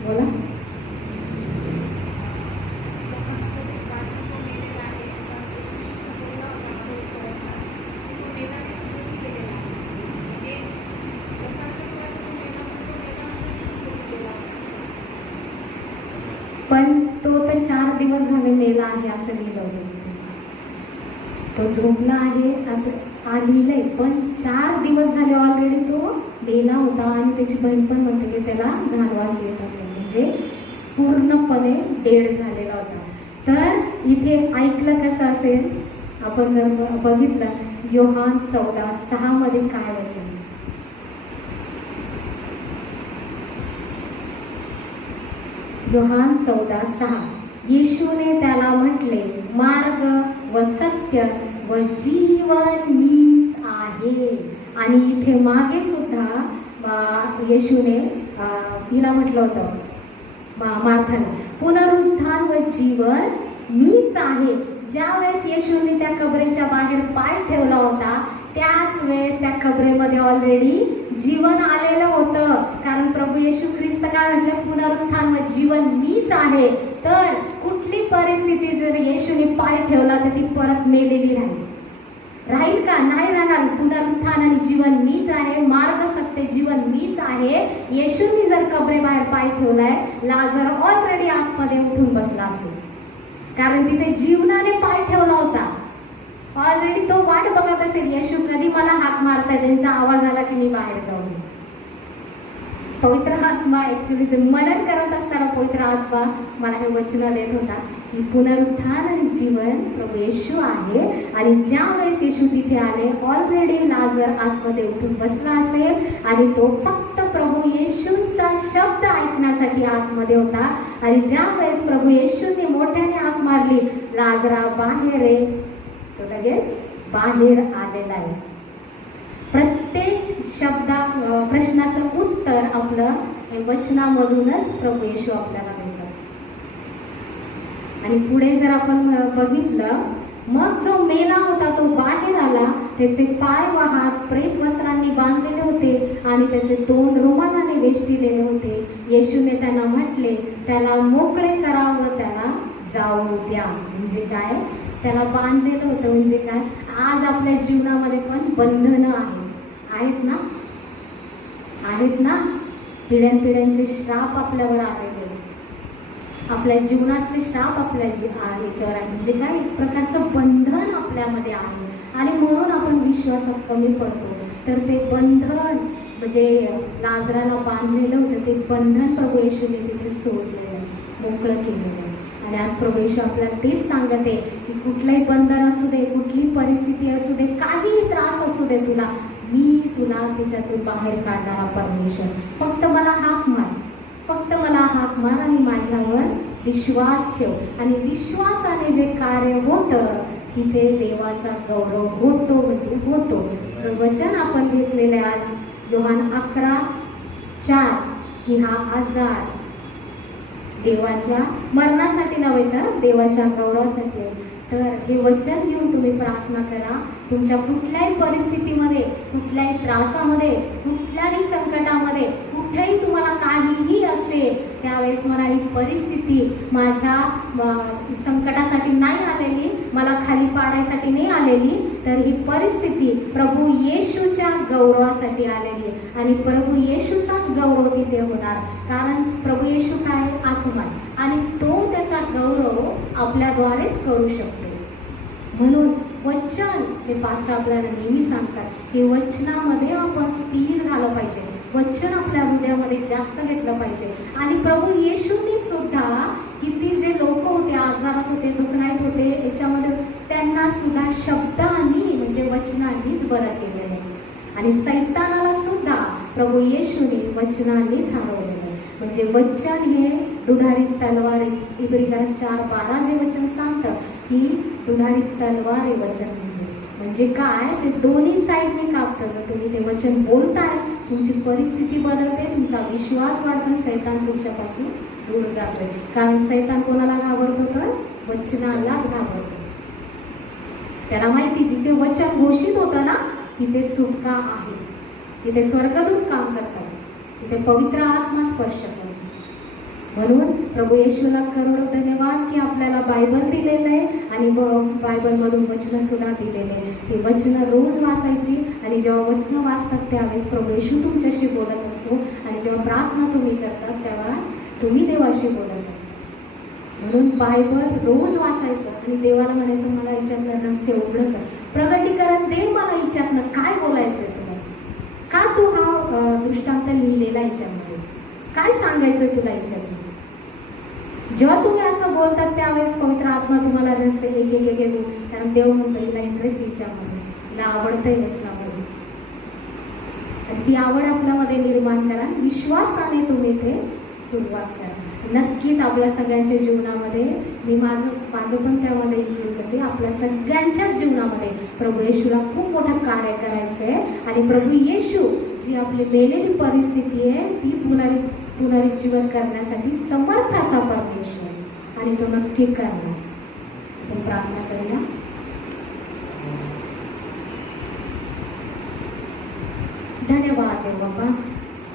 बोला. पण तो तर 4 दिवस झाले मेला आहे असं लिहिलं. तो झोपला आहे असं लिहिलंय, पण 4 दिवस झाले ऑलरेडी तो मेला होता. आणि त्याची बहीण पण म्हणते की त्याला घालवास येत असेल, म्हणजे पूर्णपणे डेड झालेला होता. तर इथे ऐकलं कसं असेल? आपण जर बघितलं योहान 14:6 मध्ये काय वचन? योहान 14:6. येशूने त्याला म्हटले, मार्ग व सत्य व जीवन मीच आहे. आणि इथे मागे सुद्धा येशूने तिला म्हटलं होतं, मार्थाला, पुनरुत्थान व जीवन मीच आहे. ज्या वेळेस येशूने त्या कबरेच्या बाहेर पाय ठेवला होता, त्याच वेळेस त्या कबरेमध्ये ऑलरेडी जीवन आलेलं होतं. कारण प्रभू येशू ख्रिस्त काय म्हटलं? पुनरुत्थान व जीवन मीच आहे. तर कुठली परिस्थिती जर येशूने पाय ठेवला तर ती परत मेलेली राहील का? नाही राहणार. पुनरुत्थान आणि जीवन मीच आहे, मार्ग सत्य जीवन मीच आहे. येशूने जर कबरे बाहेर पाय ठेवलाय, लाजर ऑलरेडी आतमध्ये उठून बसला असेल, कारण तिथे जीवनाने पाय ठेवला होता. ऑलरेडी तो वाट बघत असेल, येशू कधी मला हाक मारताय, त्यांचा आवाज आला की मी बाहेर जाऊन. पवित्र आत्मा ऍक्च्युली मनन करत असताना पवित्र आत्मा मला हे वचन देत होता की पुनरुत्थान आणि जीवन प्रभू येशू आहे. आणि ज्या वेळेस येशू तिथे आले, ऑलरेडी लाजर आतमध्ये उठून बसला असेल आणि तो फक्त प्रभू येशूंचा शब्द ऐकण्यासाठी आतमध्ये होता. आणि ज्या वेळेस प्रभू येशूने मोठ्याने हाक मारली, लाजरा बाहेर आहे, तो लगेच बाहेर आलेला आहे. प्रत्येक प्रश्नाचं उत्तर आपलं वचनामधूनच प्रभू येशू आपल्याला देतात. आणि पुढे जर आपण बघितलं, मग जो मेला होता तो बाहेर आला, त्याचे पाय व हात प्रेत वस्त्रांनी बांधलेले होते आणि त्याचे तोंड रुमालाने वेष्टिलेले होते. येशूने त्यांना म्हटले, त्याला मोकळे करा व त्याला जाऊ द्या. म्हणजे काय? त्याला बांधलेलं होतं म्हणजे काय? आज आपल्या जीवनामध्ये पण बंधनं आहेत ना. पिढ्यानपिढ्यांचे श्राप आपल्यावर आलेले, आपल्या जीवनातले श्राप आपल्या याच्यावर आहे. म्हणजे काय? एक प्रकारचं बंधन आपल्यामध्ये आहे. आणि म्हणून आपण विश्वासात कमी पडतो. तर ते बंधन म्हणजे लाजराला बांधलेलं होतं, ते बंधन प्रभू येशूने तिथे सोडलेलं, मोकळं केलेलं. आणि आज प्रभू येशू आपल्याला तेच सांगत आहे की कुठलंही बंधन असू दे, कुठली परिस्थिती असू दे, काहीही त्रास असू दे, मी तुला त्याच्यातून बाहेर काढणारा परमेश्वर. फक्त मला हाक मार आणि माझ्यावर विश्वास ठेव. आणि विश्वासाने जे कार्य होतं तिथे देवाचा गौरव होतो, म्हणजे होतो. वचन आपण घेतलेले आज योहान 11:4 की हा आजार देवाच्या मरणासाठी नव्हे तर देवाच्या गौरवासाठी. तर हे वचन घेऊन तुम्ही प्रार्थना करा. तुमच्या कुठल्याही परिस्थितीमध्ये, कुठल्याही त्रासामध्ये, कुठल्याही संकटामध्ये, कुठेही तुम्हाला काहीही नसेल त्यावेळेस मला ही परिस्थिती माझ्या संकटासाठी नाही आलेली, मला खाली पाडायसाठी नाही आलेली, तर ही परिस्थिती प्रभू येशूच्या गौरवासाठी आलेली आहे आणि प्रभू येशूचाच गौरव तिथे होणार. कारण प्रभू येशू काय आत्मा आहे आणि तो त्याचा गौरव आपल्याद्वारेच करू शकतो. म्हणून वचन जे पास्टर आपल्याला नेहमी सांगतात, हे वचनामध्ये आपण स्थिर झालं पाहिजे, वचन आपल्या हृदयामध्ये जास्त घेतलं पाहिजे. आणि प्रभू येशूंनी सुद्धा किती जे लोक होते, आजारात होते, दुखण्यात होते, याच्यामध्ये त्यांना सुद्धा शब्दांनी म्हणजे वचनांनीच बरं केलेलं आहे. आणि सैतानाला सुद्धा प्रभू येशूने वचनांनीच हरवलेलं आहे. म्हणजे वचन हे दुधारी तलवार, इब्रियस 4:12 जे वचन सांगतं की दुधारी तलवार हे वचन म्हणजे काय, ते दोन्ही साईडने कापतं. जर तुम्ही ते वचन बोलताय, तुमची परिस्थिती बदलते, तुमचा विश्वास वाढतो, सैतान तुमच्यापासून दूर जातोय. कारण सैतान कोणाला घाबरतो तर वचनालाच घाबरतो. त्याला माहिती जिथे वचन घोषित होतं ना तिथे सुटका आहे, तिथे स्वर्गदूत काम करतात, तिथे पवित्र आत्मा स्पर्श करतो. म्हणून प्रभू येशूला करोडो धन्यवाद की आपल्याला बायबल दिलेलं आहे आणि बायबलमधून वचनं सुद्धा दिलेले आहे. ती वचनं रोज वाचायची आणि जेव्हा वचनं वाचतात त्यावेळेस प्रभू येशू तुमच्याशी बोलत असतो आणि जेव्हा प्रार्थना तुम्ही करतात तेव्हा तुम्ही देवाशी बोलत असता. म्हणून बायबल रोज वाचायचं आणि देवाला म्हणायचं मला याच्यातलं रहस्य उघडं कर, प्रगटीकरण दे मला याच्यातनं काय बोलायचंय तुला, का तू हा दृष्टांत लिहिलेला याच्यामध्ये, काय सांगायचंय तुला याच्यातून. जेव्हा तुम्ही असं बोलतात त्यावेळेस पवित्र आत्मा तुम्हाला रहस्य एक कारण देव म्हणतो हिला इंटरेस्ट याच्यामध्ये, हिला आवडतंय वचनामध्ये. आणि ती आवड आपल्यामध्ये निर्माण करा, विश्वासाने तुम्ही ते सुरुवात करा. नक्कीच आपल्या सगळ्यांच्या जीवनामध्ये मी माझं पण त्यामध्ये इन्क्लूड करते. आपल्या सगळ्यांच्याच जीवनामध्ये प्रभू येशूला खूप मोठं कार्य करायचं आहे आणि प्रभू येशू जी आपली मेलेली परिस्थिती आहे ती पुनरुज्जीवन करण्यासाठी समर्थ असा परमेश्वर आहे आणि तो नक्की करणार. आपण प्रार्थना करूया. धन्यवाद देव बाबा,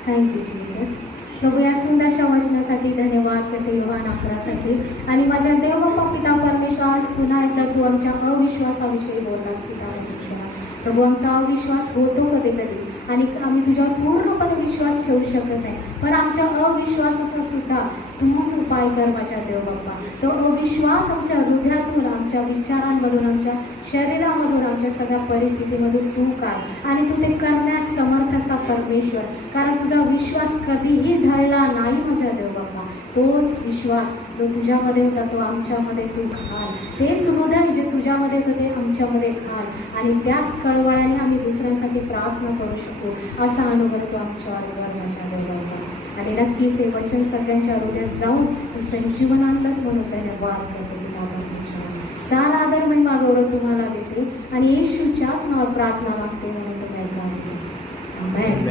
थँक्यू जीसस. प्रभू या सुंदरशा वचनासाठी धन्यवाद करते, योहान 11साठी. आणि माझ्या देव बाप्पा पिता परमेश्वर, आज पुन्हा एकदा तू आमच्या अविश्वासाविषयी बोललास पिता परमेश्वर. प्रभू आमचा अविश्वास होतो कधी कधी आणि आम्ही तुझ्यावर पूर्णपणे विश्वास ठेवू शकत नाही, पण आमच्या अविश्वासाचा सुद्धा तूच उपाय कर माझ्या देव बाप्पा. तो अविश्वास आमच्या हृदयातून, आमच्या विचारांमधून, आमच्या शरीरामधून, आमच्या सगळ्या परिस्थितीमधून तू काढ आणि तू ते करण्यास समर्थ असा परमेश्वर. कारण तुझा विश्वास कधीही ढळला नाही माझ्या देव बाप्पा. तोच विश्वास जो तुझ्यामध्ये होता तो आमच्यामध्ये तू घाल, तेच हृदय जे तुझ्यामध्ये होतं ते आमच्यामध्ये घाल आणि त्याच कळवळ्याने आम्ही दुसऱ्यांसाठी प्रार्थना करू शकू असा अनुभव तू आमच्यावर माझ्या देव बाप्पा. आणि नक्कीच हे वचन सगळ्यांच्या हृदयात जाऊन तू संजीवन आणलंच म्हणून धन्यवाद करते. सारा आदर महिमा गौरव तुम्हाला देते आणि येशूच्याच नावात प्रार्थना मागते म्हणून तुम्हाला. आमेन.